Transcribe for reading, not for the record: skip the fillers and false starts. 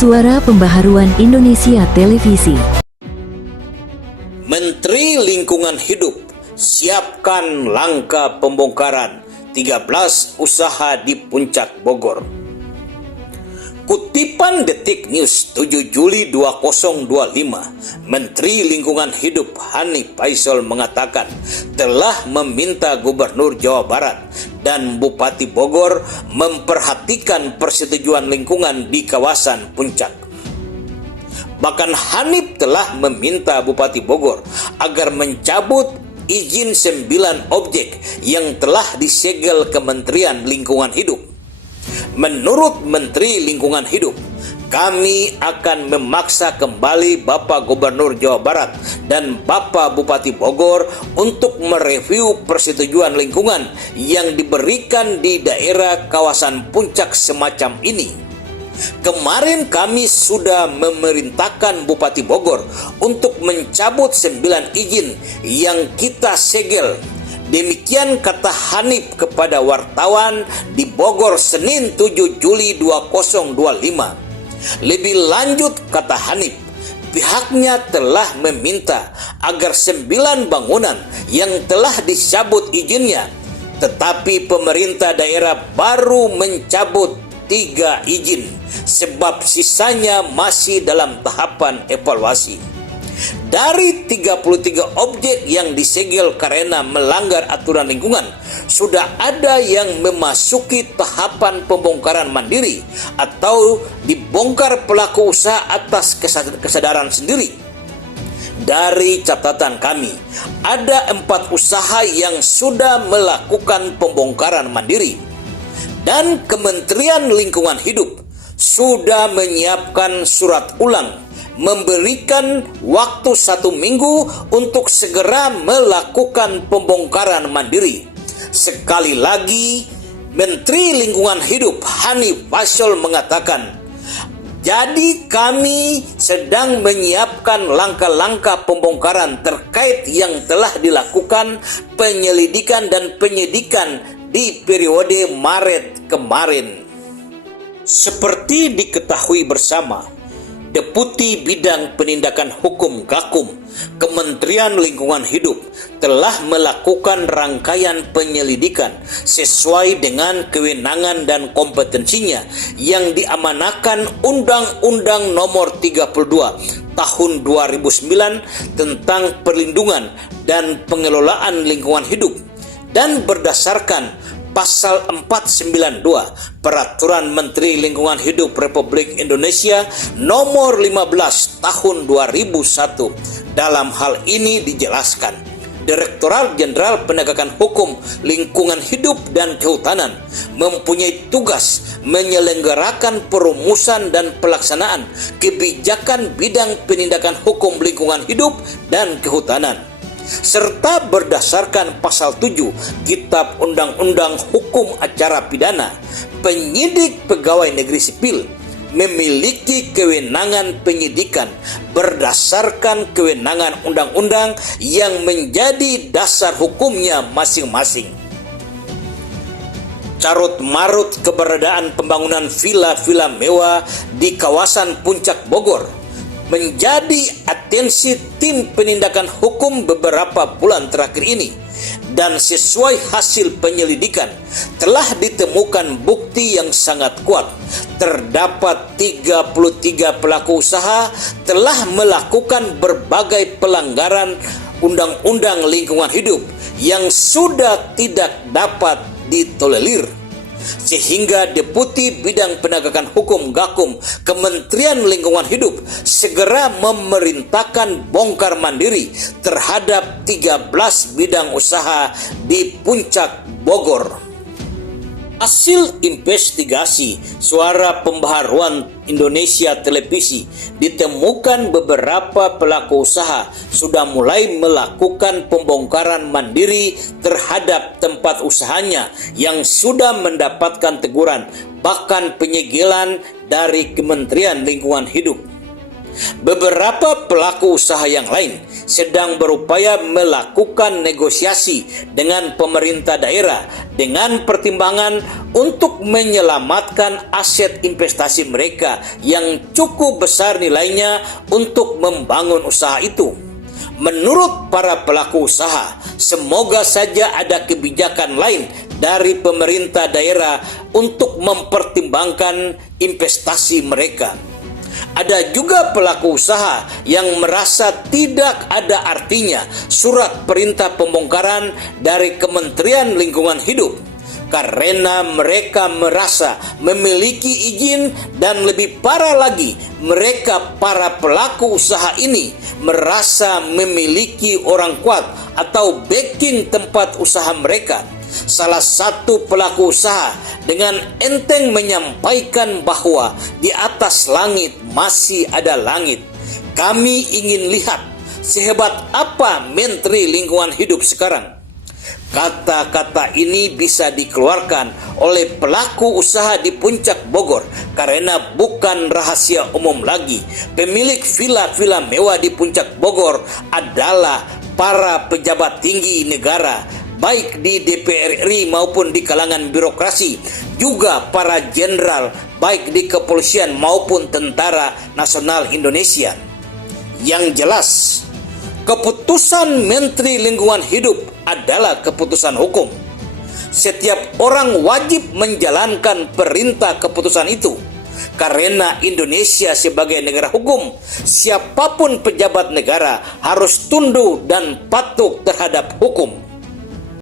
Suara Pembaharuan Indonesia Televisi. Menteri Lingkungan Hidup siapkan langkah pembongkaran 13 usaha di Puncak Bogor. Kutipan Detik News 7 Juli 2025, Menteri Lingkungan Hidup Hanif Faisal mengatakan telah meminta Gubernur Jawa Barat dan Bupati Bogor memperhatikan persetujuan lingkungan di kawasan Puncak. Bahkan Hanif telah meminta Bupati Bogor agar mencabut izin 9 objek yang telah disegel Kementerian Lingkungan Hidup. Menurut Menteri Lingkungan Hidup, kami akan memaksa kembali Bapak Gubernur Jawa Barat dan Bapak Bupati Bogor untuk mereview persetujuan lingkungan yang diberikan di daerah kawasan Puncak semacam ini. Kemarin kami sudah memerintahkan Bupati Bogor untuk mencabut 9 izin yang kita segel. Demikian kata Hanif kepada wartawan di Bogor Senin 7 Juli 2025. Lebih lanjut kata Hanif, pihaknya telah meminta agar 9 bangunan yang telah dicabut izinnya, tetapi pemerintah daerah baru mencabut 3 izin sebab sisanya masih dalam tahapan evaluasi. Dari 33 objek yang disegel karena melanggar aturan lingkungan, sudah ada yang memasuki tahapan pembongkaran mandiri atau dibongkar pelaku usaha atas kesadaran sendiri. Dari catatan kami, ada 4 usaha yang sudah melakukan pembongkaran mandiri, dan Kementerian Lingkungan Hidup sudah menyiapkan surat ulang memberikan waktu 1 minggu untuk segera melakukan pembongkaran mandiri. Sekali lagi, Menteri Lingkungan Hidup Hanif Faisal mengatakan, jadi kami sedang menyiapkan langkah-langkah pembongkaran terkait yang telah dilakukan penyelidikan dan penyidikan di periode Maret kemarin. Seperti diketahui bersama, Deputi Bidang Penindakan Hukum Gakum, Kementerian Lingkungan Hidup telah melakukan rangkaian penyelidikan sesuai dengan kewenangan dan kompetensinya yang diamanahkan Undang-Undang Nomor 32 Tahun 2009 tentang perlindungan dan pengelolaan lingkungan hidup, dan berdasarkan Pasal 492 Peraturan Menteri Lingkungan Hidup Republik Indonesia Nomor 15 Tahun 2001. Dalam hal ini dijelaskan, Direktorat Jenderal Penegakan Hukum Lingkungan Hidup dan Kehutanan mempunyai tugas menyelenggarakan perumusan dan pelaksanaan kebijakan bidang penindakan hukum lingkungan hidup dan kehutanan, serta berdasarkan Pasal 7 Kitab Undang-Undang Hukum Acara Pidana, penyidik pegawai negeri sipil memiliki kewenangan penyidikan berdasarkan kewenangan undang-undang yang menjadi dasar hukumnya masing-masing. Carut-marut keberadaan pembangunan villa-villa mewah di kawasan Puncak Bogor menjadi atensi tim penindakan hukum beberapa bulan terakhir ini, dan sesuai hasil penyelidikan telah ditemukan bukti yang sangat kuat. Terdapat 33 pelaku usaha telah melakukan berbagai pelanggaran Undang-Undang Lingkungan Hidup yang sudah tidak dapat ditolerir, sehingga Deputi Bidang Penegakan Hukum Gakum Kementerian Lingkungan Hidup segera memerintahkan bongkar mandiri terhadap 13 bidang usaha di Puncak Bogor. Hasil investigasi Suara Pembaharuan Indonesia Televisi ditemukan beberapa pelaku usaha sudah mulai melakukan pembongkaran mandiri terhadap tempat usahanya yang sudah mendapatkan teguran, bahkan penyegelan dari Kementerian Lingkungan Hidup. Beberapa pelaku usaha yang lain sedang berupaya melakukan negosiasi dengan pemerintah daerah dengan pertimbangan untuk menyelamatkan aset investasi mereka yang cukup besar nilainya untuk membangun usaha itu. Menurut para pelaku usaha, semoga saja ada kebijakan lain dari pemerintah daerah untuk mempertimbangkan investasi mereka. Ada juga pelaku usaha yang merasa tidak ada artinya surat perintah pembongkaran dari Kementerian Lingkungan Hidup karena mereka merasa memiliki izin, dan lebih parah lagi, mereka para pelaku usaha ini merasa memiliki orang kuat atau backing tempat usaha mereka. Salah satu pelaku usaha dengan enteng menyampaikan bahwa di atas langit masih ada langit. Kami ingin lihat sehebat apa Menteri Lingkungan Hidup sekarang. Kata-kata ini bisa dikeluarkan oleh pelaku usaha di Puncak Bogor karena bukan rahasia umum lagi. Pemilik villa-villa mewah di Puncak Bogor adalah para pejabat tinggi negara, baik di DPR RI maupun di kalangan birokrasi, juga para jenderal baik di kepolisian maupun Tentara Nasional Indonesia. Yang jelas, keputusan Menteri Lingkungan Hidup adalah keputusan hukum. Setiap orang wajib menjalankan perintah keputusan itu. Karena Indonesia sebagai negara hukum, siapapun pejabat negara harus tunduk dan patuh terhadap hukum.